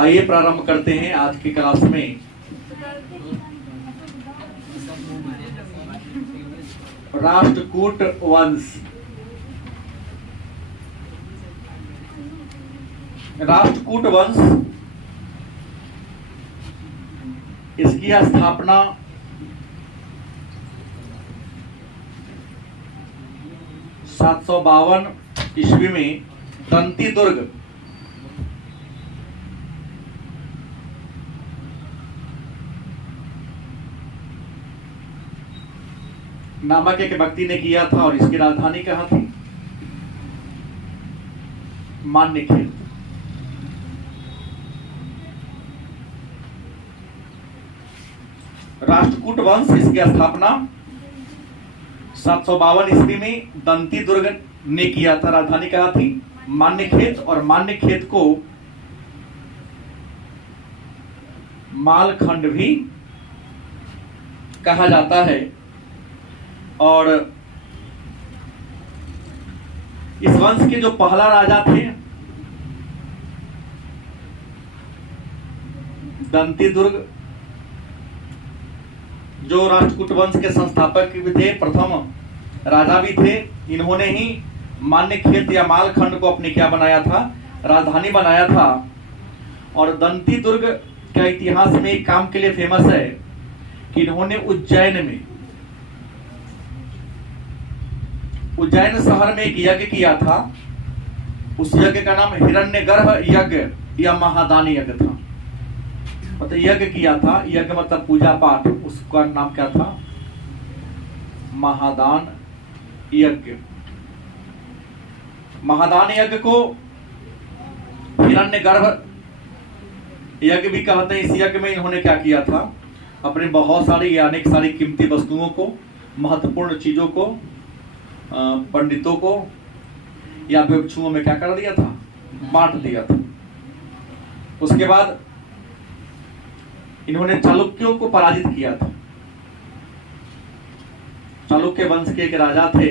आइए प्रारंभ करते हैं आज की क्लास में। राष्ट्रकूट वंश। राष्ट्रकूट वंश, इसकी स्थापना 752 ईस्वी में दंती दुर्ग नामक एक व्यक्ति ने किया था। और इसकी राजधानी कहाँ थी? मान्यखेत। राष्ट्रकूट वंश, इसकी स्थापना 752 ईस्वी में दंती दुर्ग ने किया था। राजधानी कहाँ थी? मान्यखेत। और मान्यखेत को मालखंड भी कहा जाता है। और इस वंश के जो पहला राजा थे दंती दुर्ग, जो राष्ट्रकूट वंश के संस्थापक भी थे, प्रथम राजा भी थे। इन्होंने ही मान्यखेत या मालखंड को अपने क्या बनाया था? राजधानी बनाया था। और दंती दुर्ग का इतिहास में एक काम के लिए फेमस है कि इन्होंने उज्जैन शहर में एक यज्ञ किया था। उस यज्ञ का नाम हिरण्यगर्भ यज्ञ या महादान यज्ञ था। मतलब यज्ञ किया था, यज्ञ मतलब पूजा पाठ, उसका नाम क्या था? महादान यज्ञ। महादान यज्ञ को हिरण्यगर्भ यज्ञ भी कहते हैं। इस यज्ञ में इन्होंने क्या किया था? अपने बहुत सारी या अनेक सारी कीमती वस्तुओं को, महत्वपूर्ण चीजों को, पंडितों को या भिक्षुओं में क्या कर दिया था? बांट दिया था। उसके बाद इन्होंने चालुक्यों को पराजित किया था। चालुक्य वंश के एक राजा थे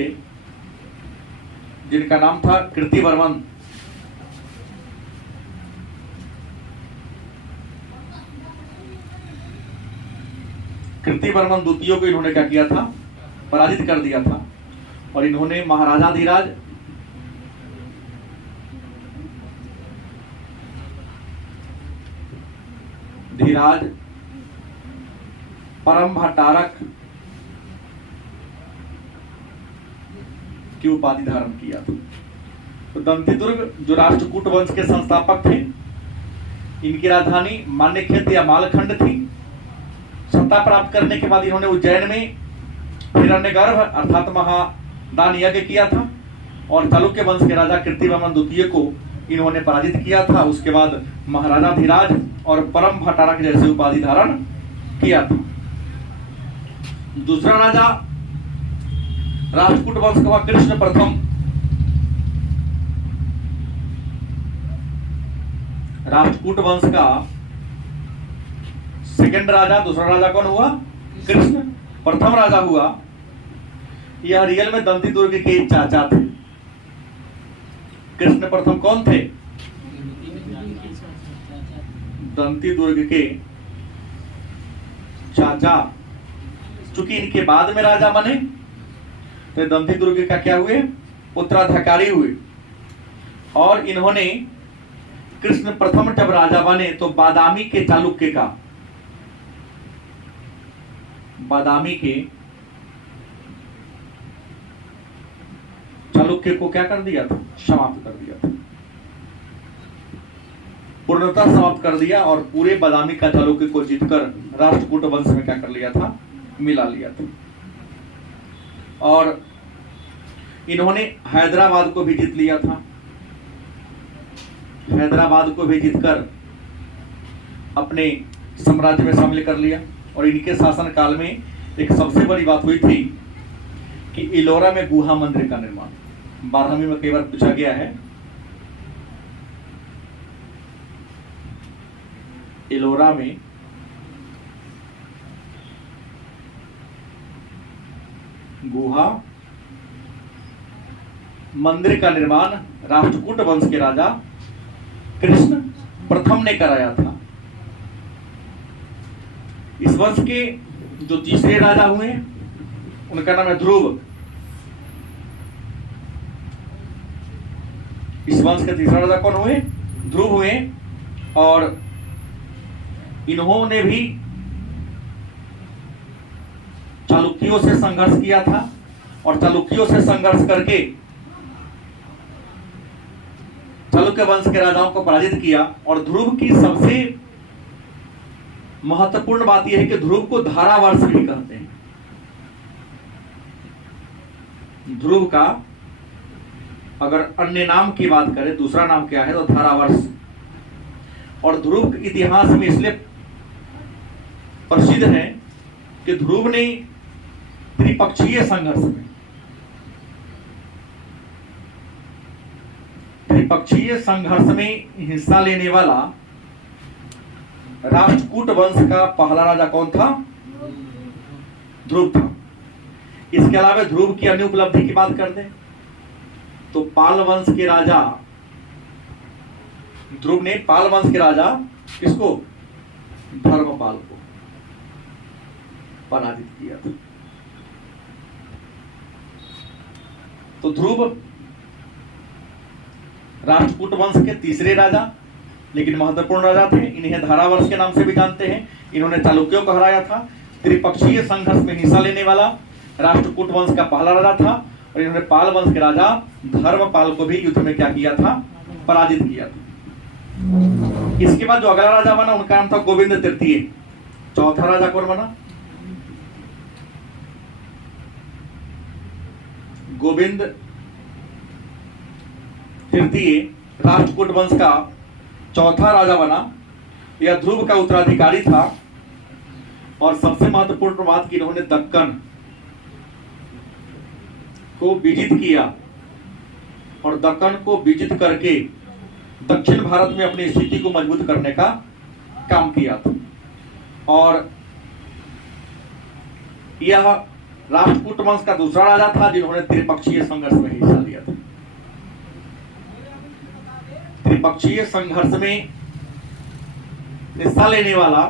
जिनका नाम था कीर्तिवर्मन। कीर्तिवर्मन द्वितीय को इन्होंने क्या किया था? पराजित कर दिया था। और इन्होंने महाराजा धीराज परम भट्टारक की उपाधि धारण किया था। तो दंती दुर्ग जो राष्ट्रकूट वंश के संस्थापक थे, इनकी राजधानी मान्यखेत या मालखंड थी। सत्ता प्राप्त करने के बाद इन्होंने उज्जैन में हिरण्यगर्भ अर्थात महादान यज्ञ किया था। और चालुक्य वंश के राजा कीर्तिवर्मन द्वितीय को इन्होंने पराजित किया था। उसके बाद महाराजा धीराज और परम भट्टारक जैसे उपाधि धारण किया था। दूसरा राजा राष्ट्रकूट वंश का कृष्ण प्रथम। राष्ट्रकूट वंश का सेकंड राजा, दूसरा राजा कौन हुआ? कृष्ण। प्रथम राजा हुआ, यह रियल में दंती दुर्ग के चाचा थे। कृष्ण प्रथम कौन थे? दंती दुर्ग के चाचा। चूंकि इनके बाद में राजा बने तो दंती दुर्ग का क्या हुए? उत्तराधिकारी हुए। और इन्होंने कृष्ण प्रथम जब राजा बने तो बादामी के चालुक्य का, बादामी के चालुक्य को क्या कर दिया था? समाप्त कर दिया था, पूर्णतः समाप्त कर दिया। और पूरे बादामी का चालुक्य को जीतकर राष्ट्रकूट वंश में क्या कर लिया था? मिला लिया था। और इन्होंने हैदराबाद को भी जीत लिया था। हैदराबाद को भी जीतकर अपने साम्राज्य में शामिल कर लिया। और इनके शासन काल में एक सबसे बड़ी बात हुई थी कि इलोरा में गुहा मंदिर का निर्माण। 12वीं में कई बार पूछा गया है। इलोरा में गुहा मंदिर का निर्माण राष्ट्रकूट वंश के राजा कृष्ण प्रथम ने कराया था। इस वंश के जो तीसरे राजा हुए उनका नाम है ध्रुव। इस वंश के तीसरा राजा कौन हुए? ध्रुव हुए। और इन्होंने भी चालुक्यों से संघर्ष किया था और चालुक्यों से संघर्ष करके चालुक्य वंश के राजाओं को पराजित किया। और ध्रुव की सबसे महत्वपूर्ण बात यह है कि ध्रुव को धारावर्ष भी कहते हैं। ध्रुव का अगर अन्य नाम की बात करें, दूसरा नाम क्या है तो धारावर्ष। और ध्रुव के इतिहास में इसलिए प्रसिद्ध है कि ध्रुव ने त्रिपक्षीय संघर्ष में हिस्सा लेने वाला राष्ट्रकूट वंश का पहला राजा कौन था? ध्रुव था। इसके अलावा ध्रुव की अन्य उपलब्धि की बात कर दें तो पाल वंश के राजा ध्रुव ने पाल वंश के राजा किसको? धर्मपाल को पराजित किया था। तो ध्रुव राष्ट्रकूट वंश के तीसरे राजा लेकिन महत्वपूर्ण राजा थे। इन्हें धारावर्ष के नाम से भी जानते हैं। इन्होंने चालुक्यों को हराया था। त्रिपक्षीय संघर्ष में हिस्सा लेने वाला राष्ट्रकूट वंश का पहला राजा था। और इन्होंने पाल वंश के राजा धर्मपाल को भी युद्ध में क्या किया था? पराजित किया था। इसके बाद जो अगला राजा बना उनका नाम था गोविंद तृतीय। चौथा राजा कौन बना? गोविंद तृतीय राष्ट्रकूट वंश का चौथा राजा बना। यह ध्रुव का उत्तराधिकारी था। और सबसे महत्वपूर्ण बात कि इन्होंने दक्कन को विजित किया और दक्कन को विजित करके दक्षिण भारत में अपनी स्थिति को मजबूत करने का काम किया था। और यह राष्ट्रकूट वंश का दूसरा राजा था जिन्होंने त्रिपक्षीय संघर्ष में हिस्सा लिया था। त्रिपक्षीय संघर्ष में हिस्सा लेने वाला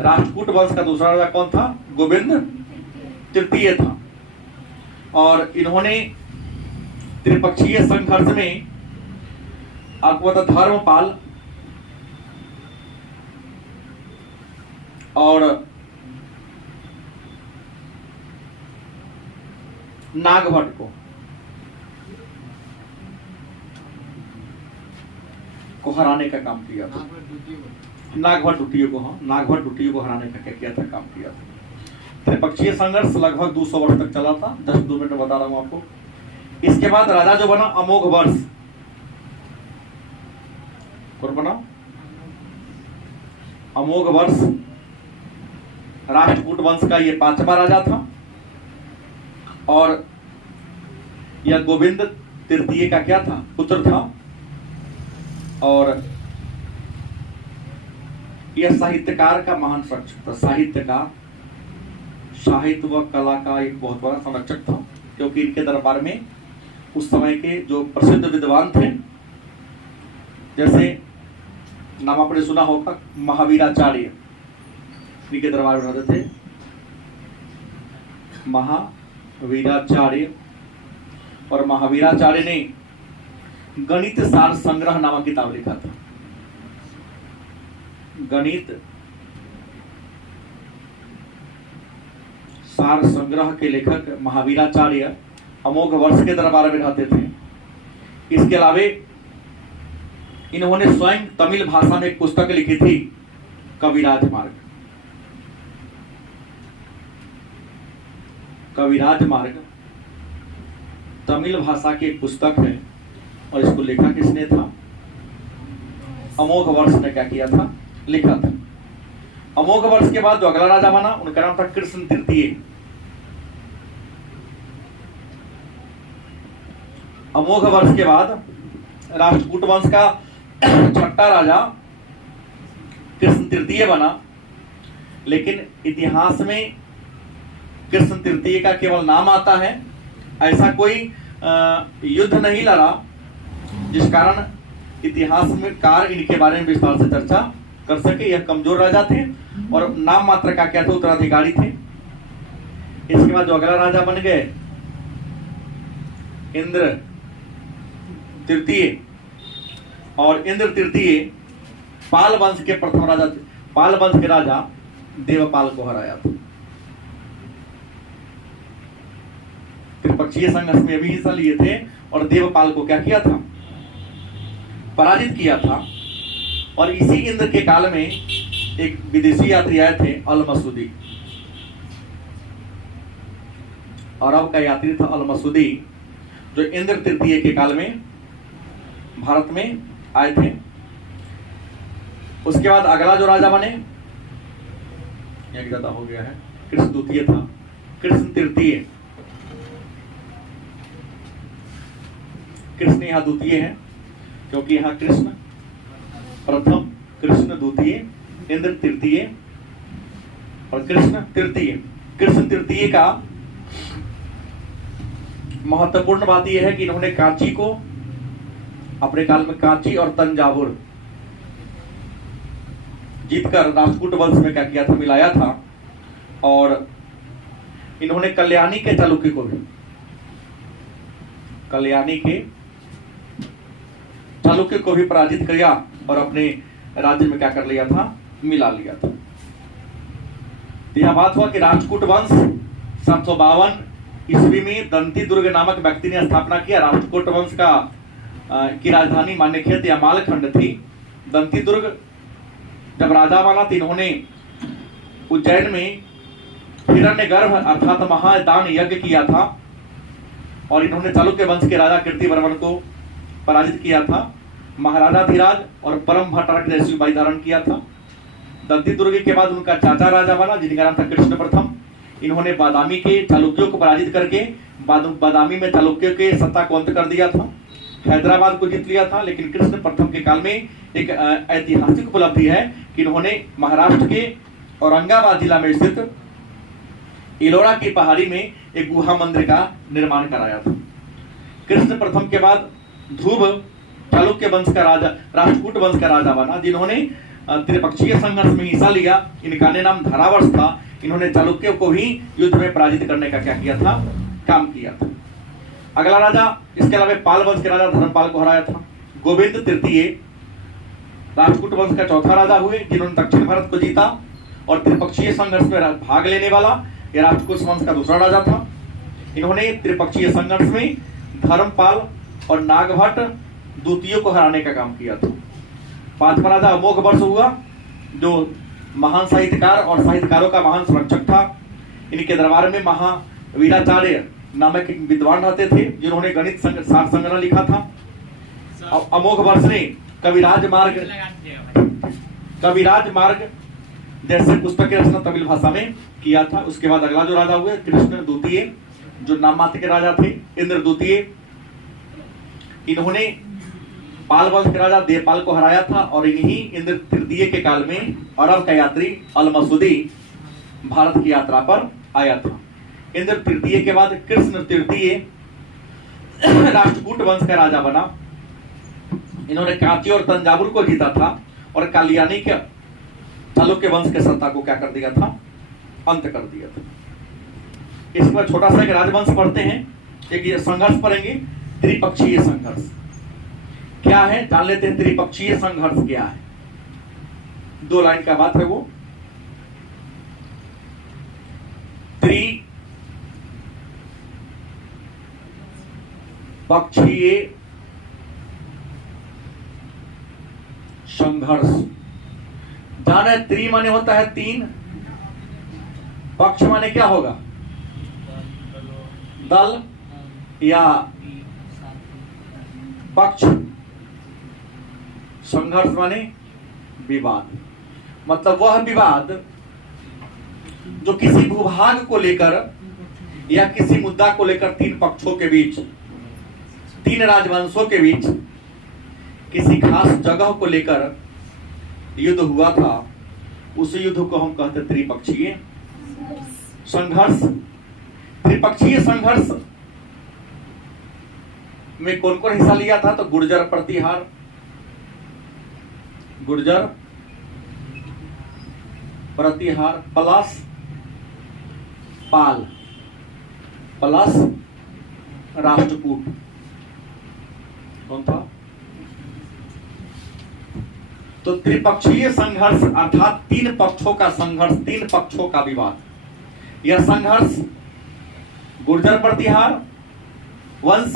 राष्ट्रकूट वंश का दूसरा राजा कौन था? गोविंद तृतीय था। और इन्होंने त्रिपक्षीय संघर्ष में अकबर धर्मपाल और नागभट्ट को हराने का काम किया था। नागभट्ट द्वितीय को हराने का क्या किया था? काम किया था। त्रिपक्षीय संघर्ष लगभग 200 वर्ष तक चला था। 10-2 मिनट में बता रहा हूं आपको। इसके बाद राजा जो बना अमोघ वर्ष। कौन बना? अमोघ वर्ष राष्ट्रकूट वंश का ये 5वां राजा था। और यह गोविंद तृतीय का क्या था? पुत्र था। और यह साहित्यकार का महान संरक्षक था। साहित्य व कला का एक बहुत बड़ा संरक्षक था। क्योंकि इनके दरबार में उस समय के जो प्रसिद्ध विद्वान थे, जैसे नाम आपने सुना होगा महावीराचार्य, इनके दरबार में रहते थे महावीराचार्य। और महावीराचार्य ने गणित सार संग्रह नामक किताब लिखा था। गणित सार संग्रह के लेखक महावीराचार्य अमोघ वर्ष के दरबार में रहते थे। इसके अलावे इन्होंने स्वयं तमिल भाषा में एक पुस्तक लिखी थी, कविराज मार्ग। कविराज मार्ग तमिल भाषा की एक पुस्तक है। और इसको लिखा किसने था? अमोघ वर्ष ने क्या किया था? लिखा था। अमोघ वर्ष के बाद जो अगला राजा बना उनका नाम था कृष्ण तृतीय। अमोघ वर्ष के बाद राष्ट्रकूट वंश का छठा राजा कृष्ण तृतीय बना। लेकिन इतिहास में कृष्ण तृतीय का केवल नाम आता है। ऐसा कोई युद्ध नहीं लड़ा जिस कारण इतिहास में कार इनके बारे में विस्तार से चर्चा कर सके। यह कमजोर राजा थे और नाम मात्र का क्या थे, उत्तराधिकारी थे। इसके बाद जो अगला राजा बन गए इंद्र तृतीय, और इंद्र तृतीय पाल वंश के प्रथम राजा, पाल वंश के राजा देवपाल को हराया था। त्रिपक्षीय संघर्ष में भी हिस्सा लिए थे और देवपाल को क्या किया था, पराजित किया था। और इसी इंद्र के काल में एक विदेशी यात्री आए थे, अल मसूदी। अरब का यात्री था अल मसूदी, जो इंद्र तृतीय के काल में भारत में आए थे। उसके बाद अगला जो राजा बने, एक ज्यादा हो गया है, कृष्ण द्वितीय था, कृष्ण तृतीय। कृष्ण यहाँ द्वितीय है क्योंकि यहाँ कृष्ण प्रथम, कृष्ण द्वितीय, इंद्र तृतीय और कृष्ण तृतीय। कृष्ण तृतीय का महत्वपूर्ण बात यह है कि इन्होंने कांची को अपने काल में, कांची और तंजावुर जीतकर राष्ट्रकूट वंश में क्या किया था, मिलाया था। और इन्होंने कल्याणी के चालुक्य को भी, कल्याणी के चालुक्य को भी पराजित किया और अपने राज्य में क्या कर लिया था, मिला लिया था। तो यह बात हुआ कि राष्ट्रकूट वंश 752 ईस्वी में दंती दुर्ग नामक व्यक्ति ने स्थापना किया। राष्ट्रकूट वंश का की राजधानी मान्यखेत या मालखंड थी। दंती दुर्ग जब राजा बना तो इन्होंने उज्जैन में हिरण्यगर्भ अर्थात महादान यज्ञ किया था और इन्होंने चालुक्य वंश के राजा कीर्तिवर्मन को पराजित किया था। महाराजा धीराज और परम भट्टारक जैसी उपाधि धारण किया था। दंती दुर्ग के बाद उनका चाचा राजा बना जिनका नाम था कृष्ण प्रथम। इन्होंने बादामी के चालुक्यों को पराजित करके बादामी में चालुक्यों के सत्ता को अंत कर दिया था। हैदराबाद को जीत लिया था। लेकिन कृष्ण प्रथम के काल में एक ऐतिहासिक उपलब्धि है कि इन्होंने महाराष्ट्र के औरंगाबाद जिला में स्थित इलोरा की पहाड़ी में एक गुहा मंदिर का निर्माण कराया था। कृष्ण प्रथम के बाद ध्रुव चालुक्य वंश का राजा, राष्ट्रकूट वंश का राजा बना, जिन्होंने त्रिपक्षीय संघर्ष में हिस्सा लिया। इनका नाम धरावर्ष था। इन्होंने चालुक्यों को भी युद्ध में पराजित करने का क्या किया था, काम किया था। अगला राजा, इसके अलावा पाल वंश के राजा धर्मपाल को हराया था। गोविंद तृतीय राष्ट्रकूट वंश का चौथा राजा हुए जिन्होंने दक्षिण भारत को जीता और त्रिपक्षीय संघर्ष में भाग लेने वाला यह राष्ट्रकूट वंश का दूसरा राजा था। इन्होंने त्रिपक्षीय संघर्ष में धर्मपाल और नागभट्ट द्वितीय को हराने का काम किया था। पांचवा राजा अमोघ वर्ष हुआ जो महान साहित्यकार और साहित्यकारों का महान संरक्षक था। इनके दरबार में महावीराचार्य नामक एक विद्वान रहते थे जिन्होंने गणित सार संग्रह लिखा था। अमोघ वर्ष ने कविराज मार्ग जैसे पुस्तक की रचना तमिल भाषा में किया था। उसके बाद अगला जो राजा हुए कृष्ण द्वितीय जो नाम मात्र के राजा थे। इंद्र द्वितीय, इन्होंने पाल वंश के राजा देवपाल को हराया था और इन्हीं इंद्र तृतीय के काल में अरब का यात्री अल मसूदी भारत की यात्रा पर आया था। इंद्र तृतीय के बाद कृष्ण तृतीय राष्ट्रकूट वंश का राजा बना। इन्होंने कांची और तंजावुर को जीता था और कल्याणी के चालुक्य वंश के सत्ता को क्या कर दिया था, अंत कर दिया था। इसके बाद छोटा सा एक राजवंश पढ़ते हैं, एक ये संघर्ष पढ़ेंगे, त्रिपक्षीय संघर्ष क्या है जान लेते हैं। त्रिपक्षीय संघर्ष क्या है, 2 लाइन का बात है वो। त्रिपक्षीय संघर्ष जाने, त्रि माने होता है 3, पक्ष माने क्या होगा, दल या पक्ष, संघर्ष माने विवाद। मतलब वह विवाद जो किसी भूभाग को लेकर या किसी मुद्दा को लेकर 3 पक्षों के बीच, 3 राजवंशों के बीच किसी खास जगह को लेकर युद्ध हुआ था, उस युद्ध को हम कहते त्रिपक्षीय संघर्ष। त्रिपक्षीय संघर्ष में कौन कौन हिस्सा लिया था, तो गुर्जर प्रतिहार, गुर्जर प्रतिहार प्लस पाल प्लस राष्ट्रकूट। कौन था? तो त्रिपक्षीय संघर्ष अर्थात तीन पक्षों का संघर्ष, तीन पक्षों का विवाद। यह संघर्ष गुर्जर प्रतिहार वंश,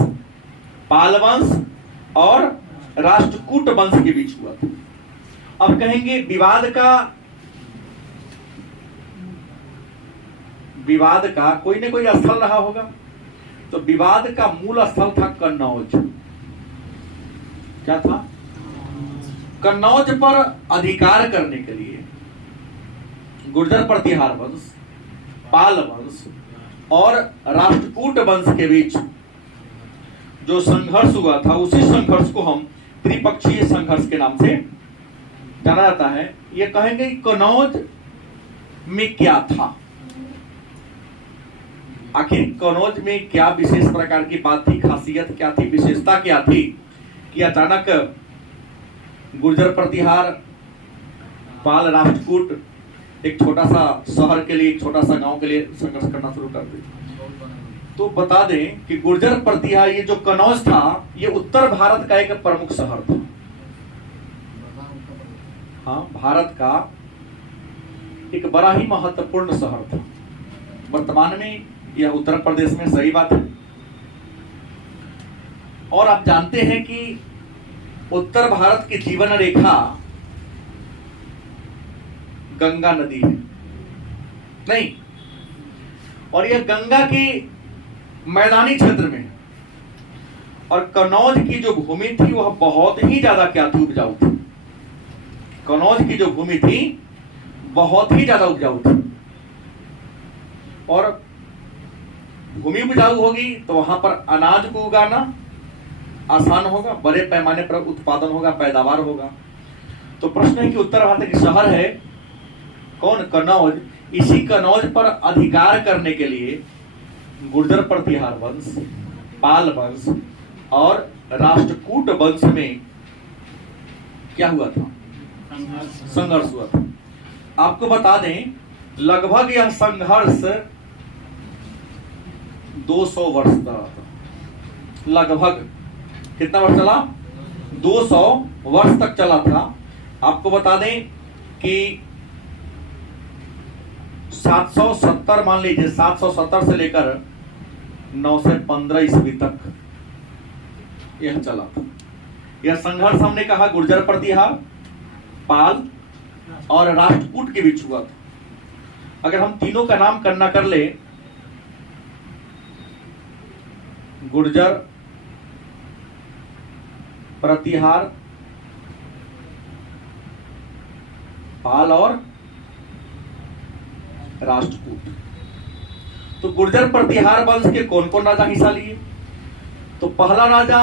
पाल वंश और राष्ट्रकूट वंश के बीच हुआ था। अब कहेंगे विवाद का कोई न कोई स्थल रहा होगा। तो विवाद का मूल स्थल था कन्नौज। क्या था? कन्नौज पर अधिकार करने के लिए गुर्जर प्रतिहार वंश, पाल वंश और राष्ट्रकूट वंश के बीच जो संघर्ष हुआ था, उसी संघर्ष को हम त्रिपक्षीय संघर्ष के नाम से जाना जाता है। ये कहेंगे कन्नौज में क्या था, आखिर कन्नौज में क्या विशेष प्रकार की बात थी, खासियत क्या थी, विशेषता क्या थी कि अचानक गुर्जर प्रतिहार पाल राष्ट्रकूट एक छोटा सा शहर के लिए, एक छोटा सा गांव के लिए संघर्ष करना शुरू कर दिया। तो बता दें कि गुर्जर प्रतिहार ये जो कन्नौज था, ये उत्तर भारत का एक प्रमुख शहर था। हाँ, भारत का एक बड़ा ही महत्वपूर्ण शहर था। वर्तमान में यह उत्तर प्रदेश में, सही बात है। और आप जानते हैं कि उत्तर भारत की जीवन रेखा गंगा नदी है, नहीं? और यह गंगा के मैदानी क्षेत्र में, और कन्नौज की जो भूमि थी वह बहुत ही ज्यादा क्या थी, उपजाऊ थी। कन्नौज की जो भूमि थी बहुत ही ज्यादा उपजाऊ थी, और भूमि उपजाऊ होगी तो वहां पर अनाज को उगाना आसान होगा, बड़े पैमाने पर उत्पादन होगा, पैदावार होगा। तो प्रश्न है कि उत्तर भारत की शहर है कौन? कन्नौज। इसी कन्नौज पर अधिकार करने के लिए गुर्जर प्रतिहार वंश, पाल वंश और राष्ट्रकूट वंश में क्या हुआ था? संघर्ष हुआ था। आपको बता दें, लगभग यह संघर्ष 200 वर्ष चला था। लगभग कितना वर्ष चला? 200 वर्ष तक चला था। आपको बता दें कि 770 मान लीजिए, 770 से लेकर 915 ईस्वी तक यह चला था। यह संघर्ष हमने कहा गुर्जर प्रतिहार, पाल और राष्ट्रकूट के बीच हुआ था। अगर हम तीनों का नाम करना कर ले, गुर्जर प्रतिहार, पाल और राष्ट्रकूट। तो गुर्जर प्रतिहार वंश के कौन कौन राजा हिस्सा लिए? तो पहला राजा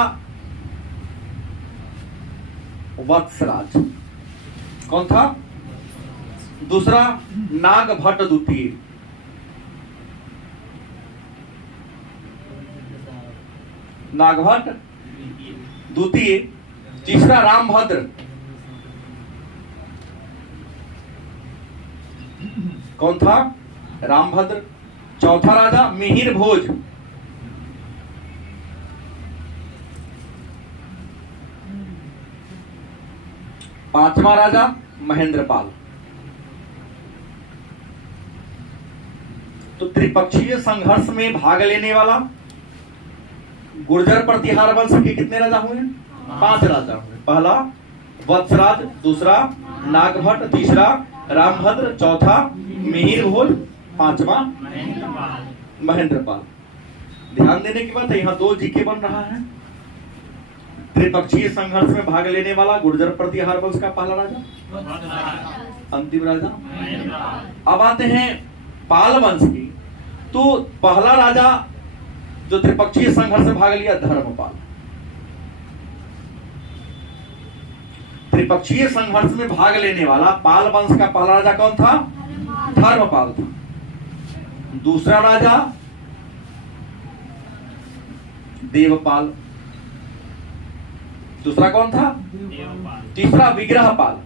वत्सराज, कौन था? दूसरा नागभट्ट द्वितीय, नागभट्ट द्वितीय। तीसरा रामभद्र, कौन था? रामभद्र। चौथा राजा मिहिर भोज, पांचवा राजा महेंद्रपाल। तो त्रिपक्षीय संघर्ष में भाग लेने वाला गुर्जर प्रतिहार वंश के कितने राजा हुए? 5 राजा हुए। पहला वत्सराज, दूसरा नागभट्ट, तीसरा रामभद्र, चौथा मिहिर भोज, पांचवा महेंद्रपाल। ध्यान देने की बात है, यहाँ 2 जीके बन रहा है। त्रिपक्षीय संघर्ष में भाग लेने वाला गुर्जर प्रतिहार वंश का पहला राजा, अंतिम राजा। अब आते हैं पाल वंश की। तो पहला राजा जो त्रिपक्षीय संघर्ष में भाग लिया, धर्मपाल। त्रिपक्षीय संघर्ष में भाग लेने वाला पाल वंश का पहला राजा कौन था? धर्मपाल था। दूसरा राजा देवपाल। दूसरा कौन था? तीसरा विग्रहपाल।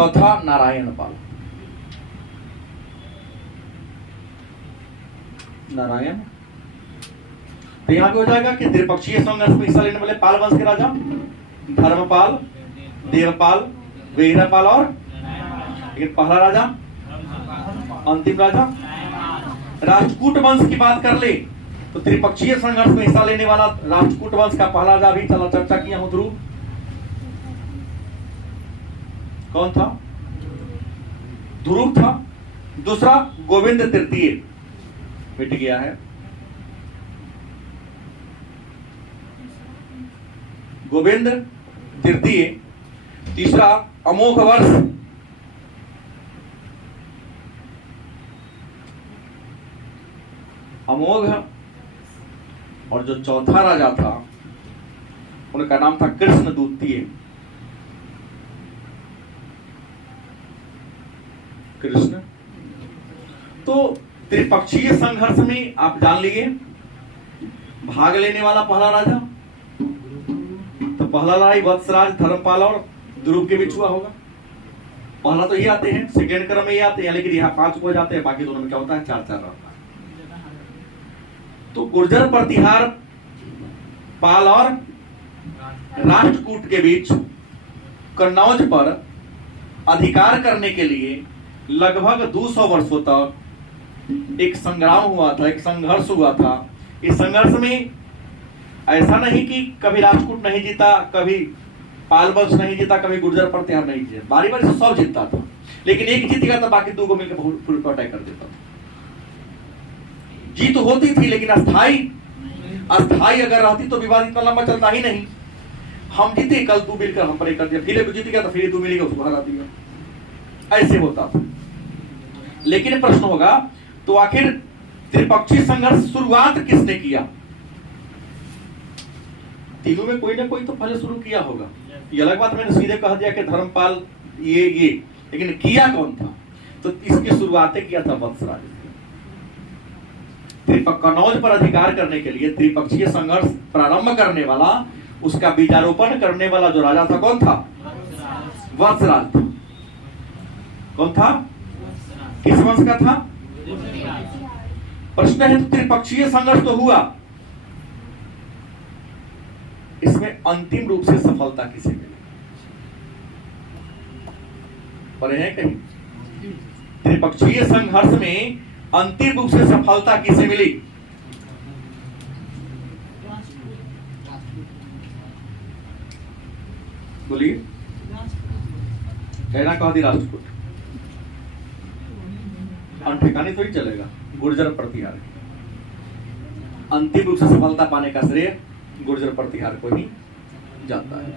चौथा नारायण पाल। नारायण, तो यहां पे हो जाएगा कि त्रिपक्षीय संघर्ष में हिस्सा लेने वाले पाल वंश के राजा धर्मपाल, देवपाल, वेहरापाल और लेकिन पहला राजा, अंतिम राजा। राष्ट्रकूट वंश की बात कर ले तो त्रिपक्षीय संघर्ष में हिस्सा लेने वाला राष्ट्रकूट वंश का पहला राजा भी चला चर्चा किया हूं, ध्रुव। कौन था? ध्रुव था। दूसरा गोविंद तृतीय, मिट गया है। गोविंद तृतीय। तीसरा अमोघ वर्ष, अमोघ। और जो चौथा राजा था उनका नाम था कृष्ण द्वितीय। कृष्ण। तो त्रिपक्षीय संघर्ष में आप जान लीजिए भाग लेने वाला पहला राजा, तो पहला लड़ाई वत्सराज, धर्मपाल और ध्रुव के बीच हुआ होगा। पहला तो ये आते हैं, सेकेंड क्रम में ये आते हैं, लेकिन यहाँ 5 हो जाते हैं, बाकी दोनों में क्या होता है 4-4 रहता है। तो गुर्जर प्रतिहार पाल और राष्ट्रकूट के बीच कन्नौज पर अधिकार करने के लिए लगभग 200 वर्षों तक एक संग्राम हुआ था, एक संघर्ष हुआ था। इस संघर्ष में ऐसा नहीं कि कभी राष्ट्रकूट नहीं जीता, कभी पाल वंश नहीं जीता, कभी गुर्जर प्रतिहार नहीं जीता, बारी बारी से सब जीतता था, लेकिन एक जीत गया था, बाकी 2 को मिलकर फुल अटैक कर देता था। जीत होती थी लेकिन अस्थाई अगर रहती तो विवाद इतना लंबा चलता ही नहीं। हम जीते, कल 2 मिलकर हम पर कर दिया, फिर एक जीत गया तो फिर 2 मिलेगा, उसको हरा दिया, ऐसे होता था। लेकिन प्रश्न होगा तो आखिर त्रिपक्षीय संघर्ष शुरुआत किसने किया? तीनों में कोई ना कोई तो पहले शुरू किया होगा। ये अलग बात, मैंने सीधे कह दिया कि धर्मपाल ये, लेकिन किया कौन था? तो इसकी शुरुआतें किया था वत्सराज। कन्नौज पर अधिकार करने के लिए त्रिपक्षीय संघर्ष प्रारंभ करने वाला, उसका बीजारोपण करने वाला जो राजा था कौन था? वत्सराज था। कौन था? किस वंश का था? प्रश्न है तो त्रिपक्षीय संघर्ष तो हुआ, इसमें अंतिम रूप से सफलता किसे मिली? पढ़े हैं कहीं? त्रिपक्षीय संघर्ष में अंतिम रूप से सफलता किसे मिली? बोलिए। कहना कहा दी राष्ट्रकूट, ठिकाने तो ही चलेगा। गुर्जर प्रतिहार, अंतिम रूप से सफलता पाने का श्रेय गुर्जर प्रतिहार को ही जाता है।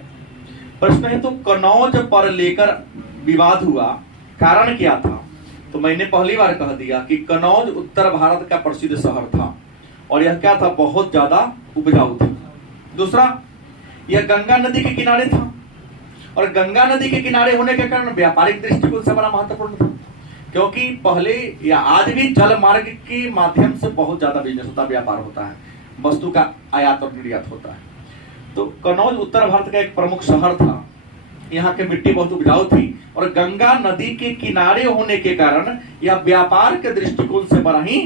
प्रश्न है तो कन्नौज पर लेकर विवाद हुआ, कारण क्या था? तो मैंने पहली बार कह दिया कि कन्नौज उत्तर भारत का प्रसिद्ध शहर था और यह क्या था? बहुत ज्यादा उपजाऊ था। दूसरा, यह गंगा नदी के किनारे था और गंगा नदी के किनारे होने के कारण व्यापारिक दृष्टिकोण से बड़ा महत्वपूर्ण था, क्योंकि पहले या आज भी जल मार्ग के माध्यम से बहुत ज्यादा बिजनेस होता, व्यापार होता है, वस्तु का आयात और निर्यात होता है। तो कन्नौज उत्तर भारत का एक प्रमुख शहर था, यहाँ की मिट्टी बहुत उपजाऊ थी और गंगा नदी के किनारे होने के कारण यह व्यापार के दृष्टिकोण से बड़ा ही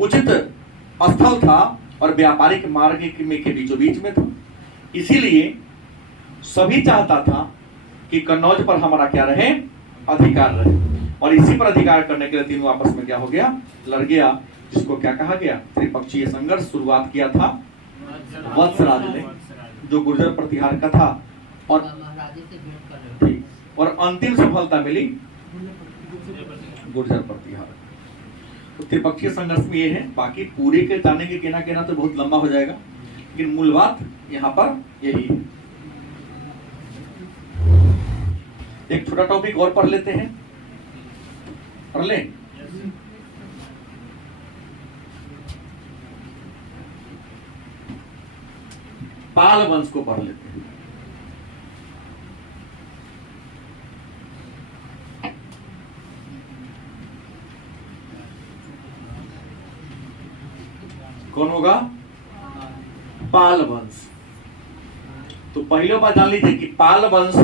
उचित स्थल था और व्यापारिक मार्ग के बीचों बीच में था। इसीलिए सभी चाहता था कि कन्नौज पर हमारा क्या रहे? अधिकार रहे, और इसी पर अधिकार करने के लिए तीनों आपस में क्या हो गया? लड़ गया, जिसको क्या कहा गया? त्रिपक्षीय संघर्ष। शुरुआत किया था वत्सराज ने, जो गुर्जर प्रतिहार का था, और अंतिम सफलता मिली गुर्जर प्रतिहार। तो त्रिपक्षीय संघर्ष में ये है, बाकी पूरे के जाने के कहना तो बहुत लंबा हो जाएगा, लेकिन मूल बात यहाँ पर यही है। एक छोटा टॉपिक और पढ़ लेते हैं, पढ़ लें। पाल वंश को पढ़ लेते हैं। कौन होगा? पाल वंश। तो पहले बात जान लीजिए कि पाल वंश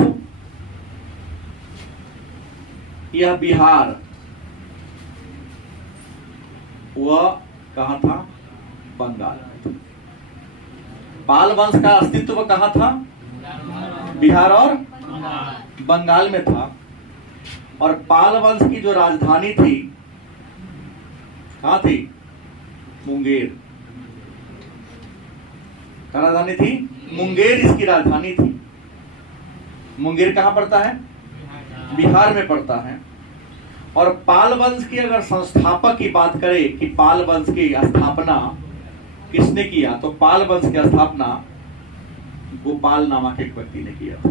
यह बिहार, वह कहां था? बंगाल में था। पाल वंश का अस्तित्व कहां था? बिहार और बंगाल में था। और पाल वंश की जो राजधानी थी कहां थी? मुंगेर। क्या राजधानी थी? मुंगेर इसकी राजधानी थी। मुंगेर कहां पड़ता है? बिहार में पड़ता है। और पाल वंश की अगर संस्थापक की बात करें कि पाल वंश की स्थापना किसने किया, तो पाल वंश की स्थापना गोपाल नामक एक व्यक्ति ने किया था।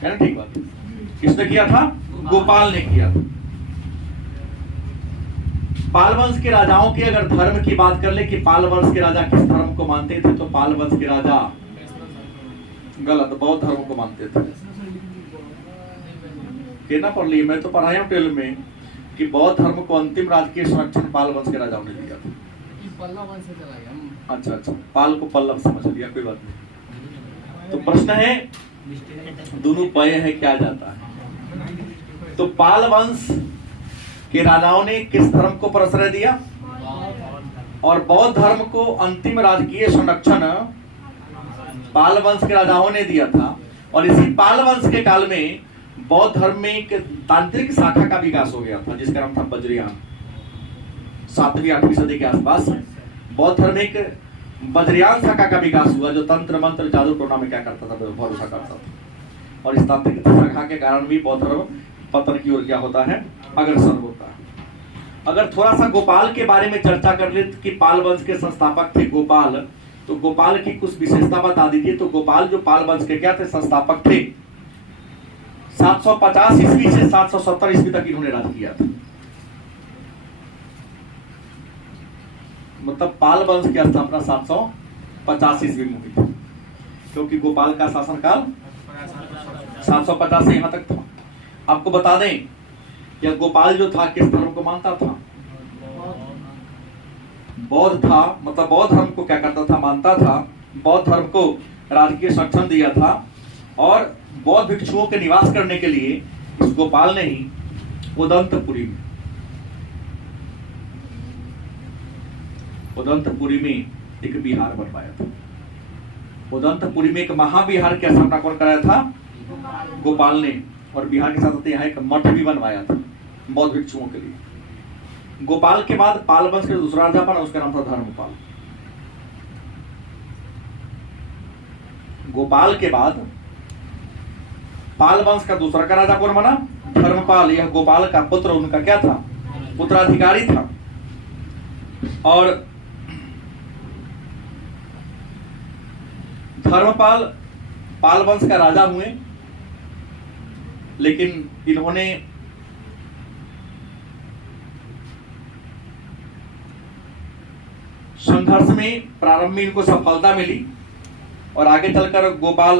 है ना ठीक बात? किसने किया था? गोपाल ने किया था। पाल वंश के राजाओं की अगर धर्म की बात कर ले कि पाल वंश के राजा किस धर्म को मानते थे, तो पाल वंश के राजा गलत, बौद्ध धर्म को मानते थे। कहना पढ़ लिया, मैं तो पढ़ाया हूं टेल में कि बौद्ध धर्म को अंतिम राजकीय संरक्षण पाल वंश के राजाओं ने दिया था। पल्लव वंश से चला गया। अच्छा, पाल को पल्लव समझ लिया, कोई बात नहीं। तो प्रश्न है दोनों पय है क्या जाता है? तो पाल वंश के राजाओं ने किस धर्म को प्रश्रय दिया? और बौद्ध धर्म को अंतिम राजकीय संरक्षण पाल वंश के राजाओं ने दिया था। और इसी पाल वंश के काल में बौद्ध धर्म में एक तांत्रिक शाखा का विकास हो गया था जिसका नाम था वज्रयान। 7वीं 8वीं सदी के आसपास बौद्ध धर्म में एक वज्रयान शाखा का विकास हुआ जो तंत्र मंत्र जादू टोना में क्या करता था? भरोसा करता था। और इस तांत्रिक शाखा के कारण भी बौद्ध धर्म पतन की ओर क्या होता है? अग्रसर होता है। अगर थोड़ा सा गोपाल के बारे में चर्चा कर ले कि पाल वंश के संस्थापक थे गोपाल, तो गोपाल की कुछ विशेषता बता दीजिए। तो गोपाल जो पाल वंश के क्या थे? संस्थापक थे। 750 ईस्वी से 770 ईस्वी तक इन्होंने राज किया था। मतलब पाल वंश की स्थापना 750 ईस्वी में हुई थी, क्योंकि गोपाल का शासनकाल 750 से यहां तक था। आपको बता दें यह गोपाल जो था किस धर्म को मानता था? बौद्ध था। मतलब बौद्ध धर्म को क्या करता था? मानता था। बौद्ध धर्म को राजकीय संरक्षण दिया था। और बौद्ध भिक्षुओं के निवास करने के लिए इस गोपाल ने ही उदंतपुरी में एक विहार बनवाया था। उदंतपुरी में एक महाविहार की स्थापना कौन कराया था? गोपाल ने। और बिहार के साथ यहाँ एक मठ भी बनवाया था बौद्ध भिक्षुओं के लिए। गोपाल के बाद पाल वंश का दूसरा राजा बना, उसका नाम था धर्मपाल। गोपाल के बाद पाल वंश का दूसरा का राजा कौन बना? धर्मपाल। यह गोपाल का पुत्र, उनका क्या था? उत्तराधिकारी था। और धर्मपाल पाल वंश का राजा हुए, लेकिन इन्होंने संघर्ष में प्रारंभ में इनको सफलता मिली और आगे चलकर गोपाल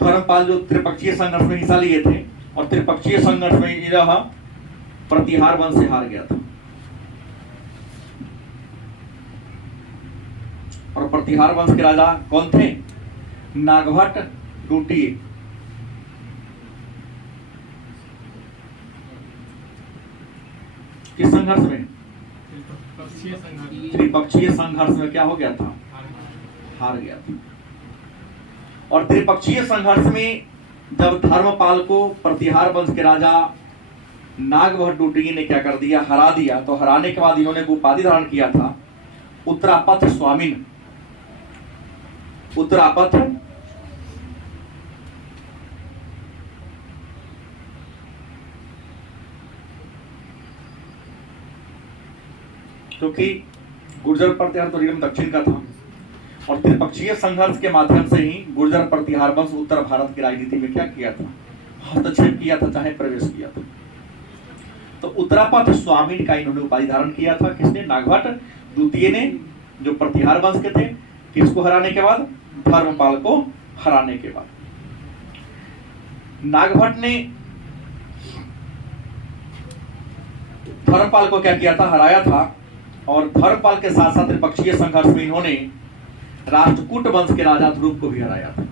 धर्मपाल जो त्रिपक्षीय संघर्ष में हिस्सा लिए थे और त्रिपक्षीय संघर्ष में यह प्रतिहार वंश से हार गया था। और प्रतिहार वंश के राजा कौन थे? नागभट्ट टूटिए। किस संघर्ष में? त्रिपक्षीय संघर्ष में क्या हो गया था? हार गया था। और त्रिपक्षीय संघर्ष में जब धर्मपाल को प्रतिहार वंश के राजा नागभट्ट टूटिए ने क्या कर दिया? हरा दिया। तो हराने के बाद इन्होंने उपाधि धारण किया था उत्तरापथ स्वामिन। उत्तरापथ क्योंकि गुर्जर प्रतिहार तो निगम दक्षिण का था और त्रिपक्षीय संघर्ष के माध्यम से ही गुर्जर प्रतिहार वंश उत्तर भारत की राजनीति में क्या किया था? हस्तक्षेप किया था, चाहे प्रवेश किया था। तो उत्तरापथ स्वामी का इन्होंने उपाधि धारण किया था। किसने? नागभट्ट द्वितीय ने, जो प्रतिहार वंश के थे। किसको हराने के बाद? धर्मपाल को हराने के बाद। नागभट्ट ने धर्मपाल को क्या किया था? हराया था। और धर्मपाल के साथ साथ त्रिपक्षीय संघर्ष में इन्होंने राष्ट्रकूट वंश के राजा ध्रुव को भी हराया था।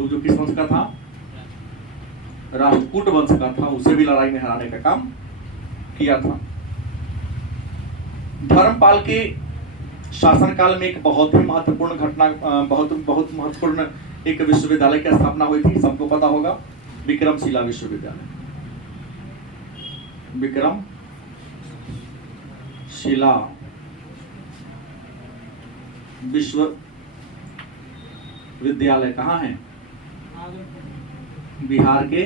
वो जो किस वंश का था, राष्ट्रकूट वंश का था, उसे भी लड़ाई में हराने का काम किया था। धर्मपाल के शासनकाल में एक बहुत ही महत्वपूर्ण घटना, बहुत महत्वपूर्ण एक विश्वविद्यालय की स्थापना हुई थी, सबको पता होगा, विक्रमशिला विश्वविद्यालय। विक्रमशिला विश्वविद्यालय कहाँ है? बिहार के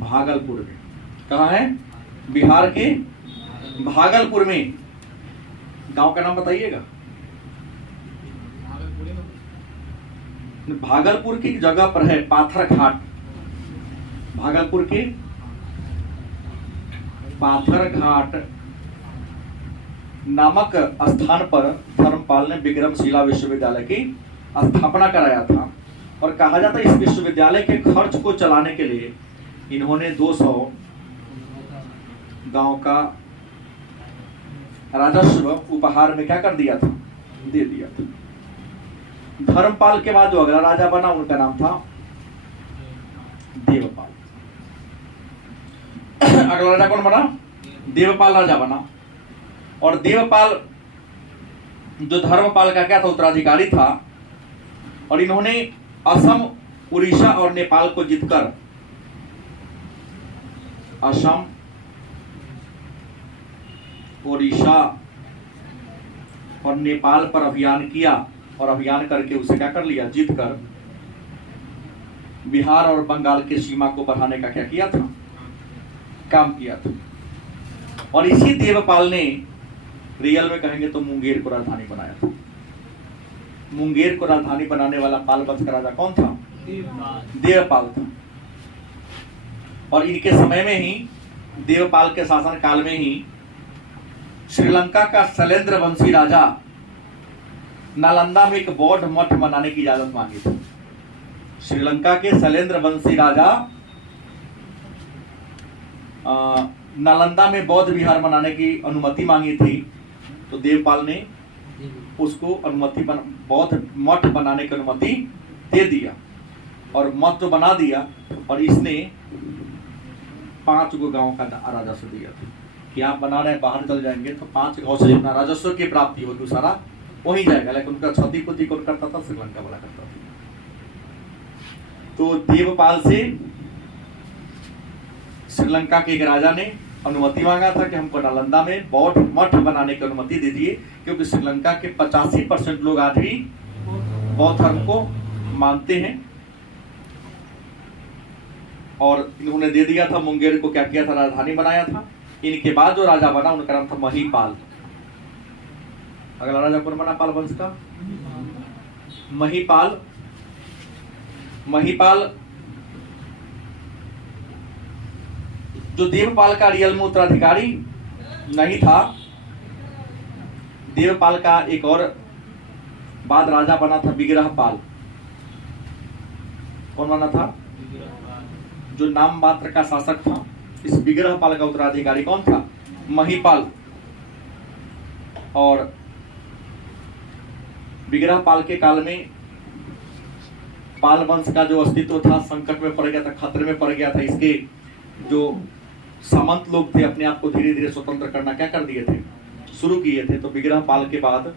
भागलपुर में। कहाँ है? बिहार के भागलपुर में। गांव का नाम बताइएगा। भागलपुर की जगह पर है पाथर घाट। भागलपुर के पाथर घाट नामक स्थान पर धर्मपाल ने विक्रमशिला विश्वविद्यालय की स्थापना कराया था। और कहा जाता है इस विश्वविद्यालय के खर्च को चलाने के लिए इन्होंने 200 गांव का राजस्व उपहार में क्या कर दिया था? दे दिया था। धर्मपाल के बाद जो अगला राजा बना उनका नाम था देवपाल। अगला राजा कौन बना? देवपाल राजा बना। और देवपाल जो धर्मपाल का क्या था? उत्तराधिकारी था। और इन्होंने असम, उड़ीसा और नेपाल को जीतकर असम, उड़ीसा और नेपाल पर अभियान किया। और अभियान करके उसे क्या कर लिया? जीतकर बिहार और बंगाल के सीमा को बढ़ाने का क्या किया था? काम किया था। और इसी देवपाल ने रियल में कहेंगे तो मुंगेर को राजधानी बनाया था। मुंगेर को राजधानी बनाने वाला पाल वंश का राजा कौन था? देवपाल था। और इनके समय में ही, देवपाल के शासन काल में ही, श्रीलंका का शैलेंद्र वंशी राजा नालंदा में एक बौद्ध मठ बनाने की इजाजत मांगी थी। श्रीलंका के शैलेंद्र वंशी राजा नालंदा में बौद्ध विहार बनाने की अनुमति मांगी थी। तो देवपाल ने उसको अनुमति, बौद्ध मठ बनाने की अनुमति दे दिया। और मठ तो बना दिया। और इसने 5 गांव का राजस्व दिया था कि आप बना रहे, बाहर चल जाएंगे तो 5 गांव से जितना राजस्व की प्राप्ति होगी सारा वहीं जाएगा। लेकिन उनका क्षति पुति कौन करता था? श्रीलंका वाला करता था। तो देवपाल से श्रीलंका के एक राजा ने अनुमति मांगा था कि हमको नालंदा में बौद्ध मठ बनाने की अनुमति दे दिए, क्योंकि श्रीलंका के 85% लोग आज भी बौद्ध धर्म को मानते हैं। और इन्होंने दे दिया था। मुंगेर को क्या किया था? राजधानी बनाया था। इनके बाद जो राजा बना उनका नाम था महीपाल। अगला राजा कौन बना पाल वंश का? महीपाल। महीपाल जो देवपाल का रियल में उत्तराधिकारी नहीं था। देवपाल का एक और बाद राजा बना था विग्रहपाल। कौन बना था? जो नाम मात्र का शासक था। इस विग्रहपाल का उत्तराधिकारी कौन था? महीपाल। और विग्रहपाल के काल में पाल वंश का जो अस्तित्व था संकट में पड़ गया था, खतरे में पड़ गया था। इसके जो सामंत लोग थे अपने आप को धीरे धीरे स्वतंत्र करना क्या कर दिए थे? शुरू किए थे। तो विग्रहपाल के बाद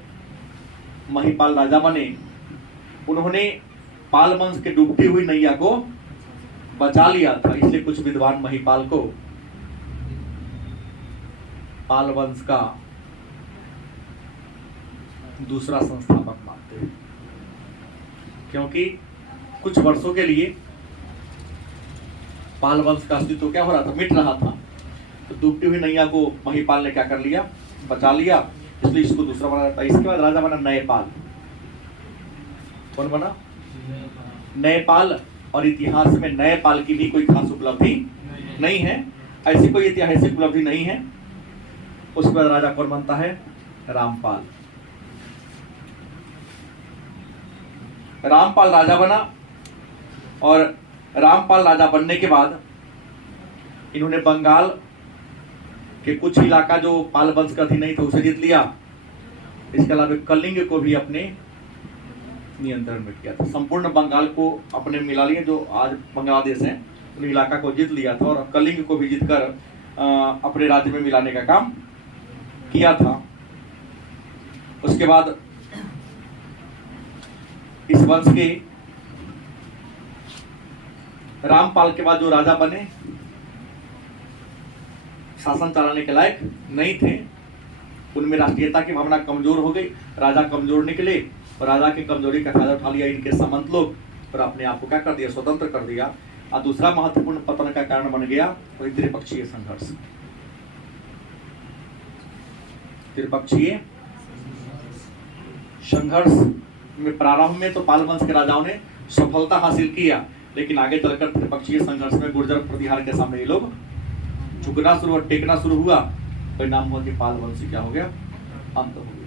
महीपाल राजा बने। उन्होंने पाल वंश के डूबती हुई नैया को बचा लिया था। इसलिए कुछ विद्वान महीपाल को पाल वंश का दूसरा संस्थापक मानते हैं, क्योंकि कुछ वर्षों के लिए पाल वंश का अस्तित्व क्या हो रहा था? मिट रहा था। तो डूबती हुई नैया को महीपाल ने क्या कर लिया? बचा लिया। इसलिए इसको दूसरा बना था। इसके बाद राजा बना नयपाल। कौन बना? नयपाल। और इतिहास में नयपाल की भी कोई खास उपलब्धि नहीं है। ऐसी कोई ऐतिहासिक उपलब्धि नहीं है। उसके बाद राजा कौन बनता है? रामपाल। रामपाल राजा बना। और रामपाल राजा बनने के बाद इन्होंने बंगाल के कुछ इलाका जो पाल वंश का अधीन नहीं था उसे जीत लिया। इसके अलावा कलिंग को भी अपने नियंत्रण में किया था। संपूर्ण बंगाल को अपने मिला लिया, जो आज बांग्लादेश है उन इलाका को जीत लिया था और कलिंग को भी जीतकर अपने राज्य में मिलाने का काम किया था। उसके बाद इस वंश के रामपाल के बाद जो राजा बने शासन चलाने के लायक नहीं थे, उनमें राष्ट्रीयता की भावना कमजोर हो गई, राजा कमजोर निकले और राजा की कमजोरी का फायदा उठा लिया इनके सामंत लोग और अपने आप को क्या कर दिया, स्वतंत्र कर दिया। और दूसरा महत्वपूर्ण पतन का कारण बन गया वही त्रिपक्षीय संघर्ष। त्रिपक्षीय संघर्ष में प्रारंभ में तो पाल वंश के राजाओं ने सफलता हासिल किया, लेकिन आगे चलकर त्रिपक्षीय संघर्ष में गुर्जर प्रतिहार के सामने ये लोग झुकना शुरू और टेकना शुरू हुआ। परिणाम हुआ कि पाल वंश क्या हो गया, अंत हो गया।